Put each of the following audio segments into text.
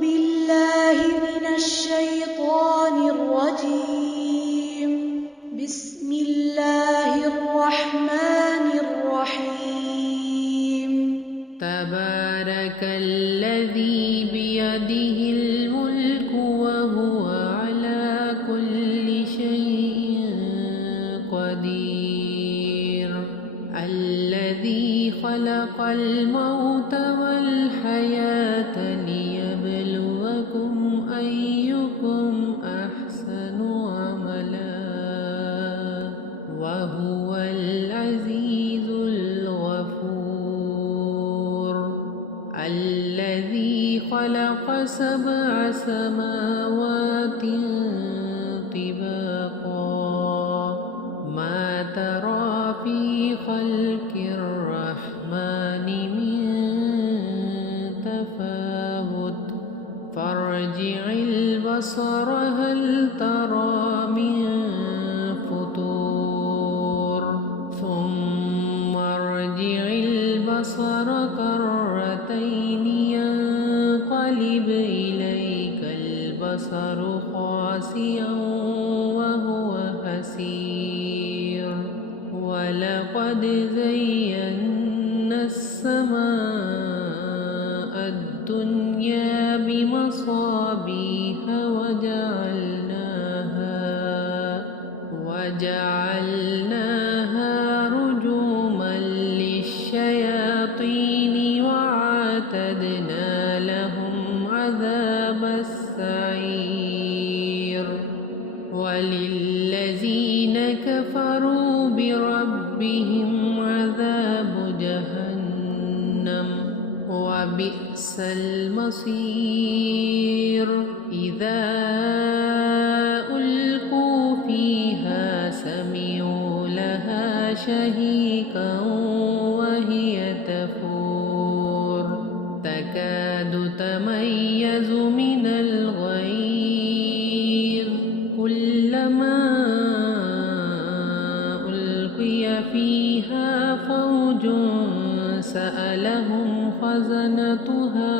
بالله من الشيطان الرجيم. بسم الله الرحمن الرحيم. تبارك الذي بيده الملك وهو على كل شيء قدير. الذي خلق الموت والحياة ليبلوكم أيكم أحسن عملا وهو العزيز الغفور. الذي خلق 7 سماوات طباقا ما ترى في خلق الرحمن من تفاوت فارجع البصر هل ترى من فطور ثم ارجع البصر كرتين ينقلب إليك البصر خاسئا وهو حسير. ولقد زينا السماء الدنيا بمصابيح وجعلناها رجوما للشياطين وأعتدنا لهم عذاب السعير. وللذين كفروا بربهم عذاب جهنم وبئس المصير. إذا ألقوا فيها سمعوا لها شهيقا وهي تفور تكاد تميز من الغيظ كلما ألقي فيها فوج سألهم خزنتها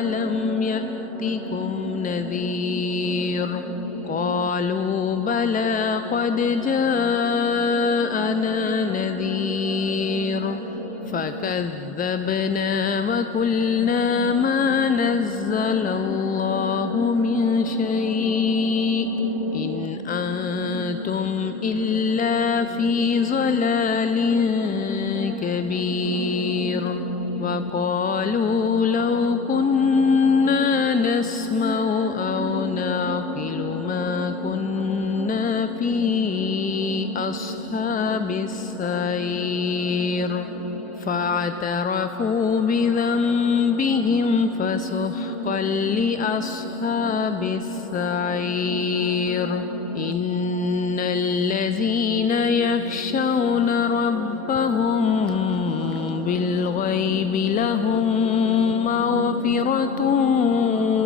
ألم يأتكم نذير قالوا بلى قد جاءنا نذير فكذبنا وقلنا ما نزل الله من شيء إن أنتم إلا في ضلال كبير. وقالوا لو كنا نسمع أو نعقل ما كنا في أصحاب السعير فاعترفوا بذنبهم فسحقا لأصحاب السعير. إن الذين يخشون ربهم بالغيب لهم مغفرة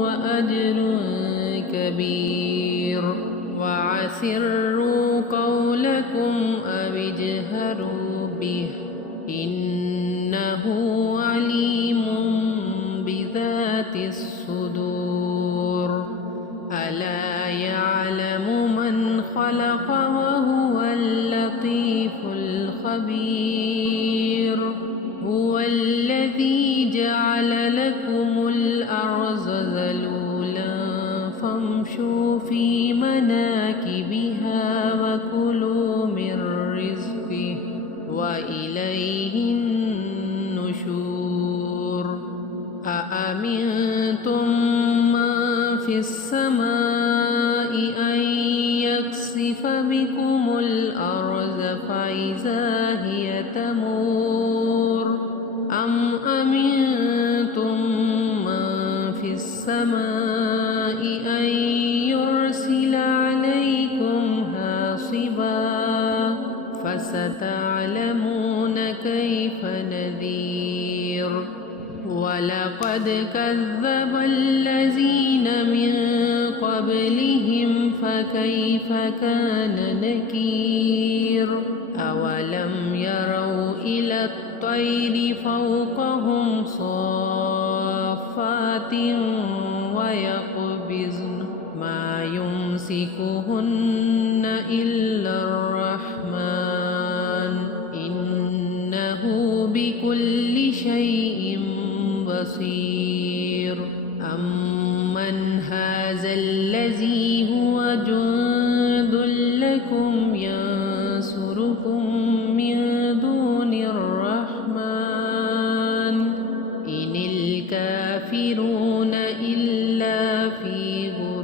وأجر كبير. وأسروا قولكم أو اجهروا به إنه عليم بذات الصدور. ألا يعلم من خلق وهو اللطيف الخبير. هو الذي جعل لكم الأرض ذلولا فامشوا في مناكبها وكلوا من رزقه وإليه النشور. أأمنتم من في السماء أن يخسف بكم الأرض فإذا هي تمور أم أمنتم من في السماء أن يرسل عليكم حاصبا فستعلمون كيف نذير. ولقد كذب الذين من قبلهم فكيف كان نكير. أولم يروا إلى الطير فوقهم صافات يمسكهن إلا الرحمن إنه بكل شيء بصير أمن هذا الذي هو جند لكم ينصركم من دون الرحمن إن الكافرون إلا في غرور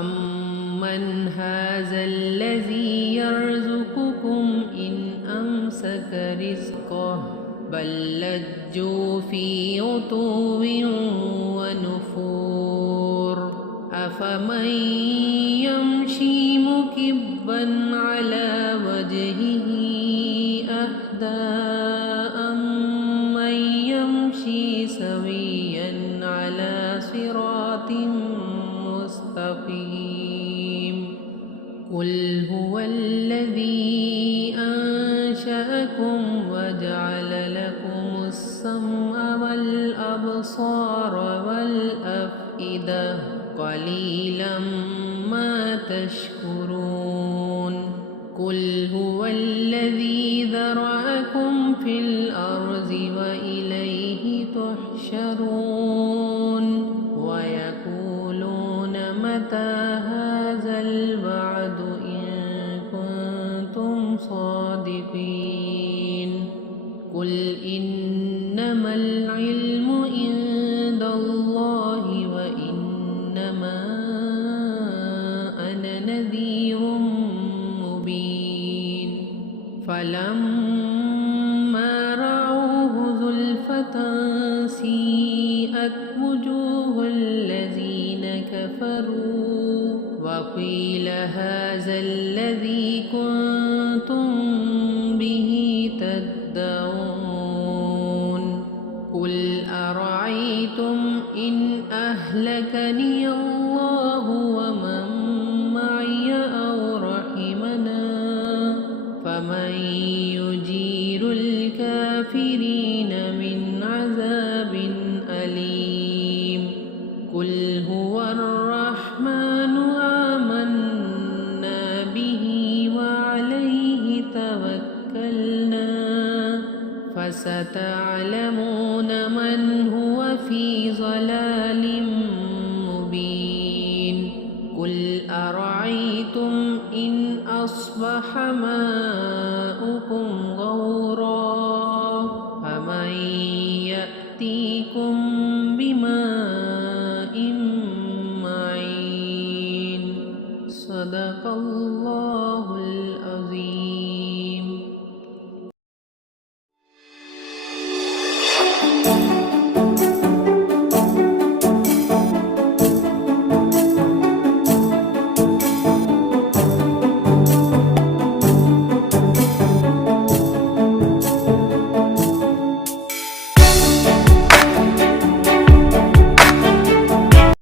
أمن هذا الذي يرزقكم إن أمسك رزقه بل لجوا في عتو ونفور أفمن يمشي مكبا على وجهه أهدى أمن يمشي سويا على صراط مستقيم قل هو الذي أنشأكم وجعل لكم السمع والأبصار والأفئدة قليلا ما تشكرون قل هو الذي ذرأكم في الأرض وإليه تحشرون ويقولون متى هذا الوعد إن كنتم صادقين قل إنما العلم عند الله وإنما أنا نذير مبين فلما رأوه زلفة سيئت وجوه الذين كفروا وقيل هذا الذي كنتم به تدعون قل أرأيتم إن أهلكني الله ومن معي أو رحمنا فمن يجير الكافرين من عذاب أليم قل هو الرحمن آمنا به وعليه توكلنا فستعلمون من هو في ضلال مبين قل أرأيتم إن أصبح ماؤكم غورا فمن يأتيكم بماء معين صدق الله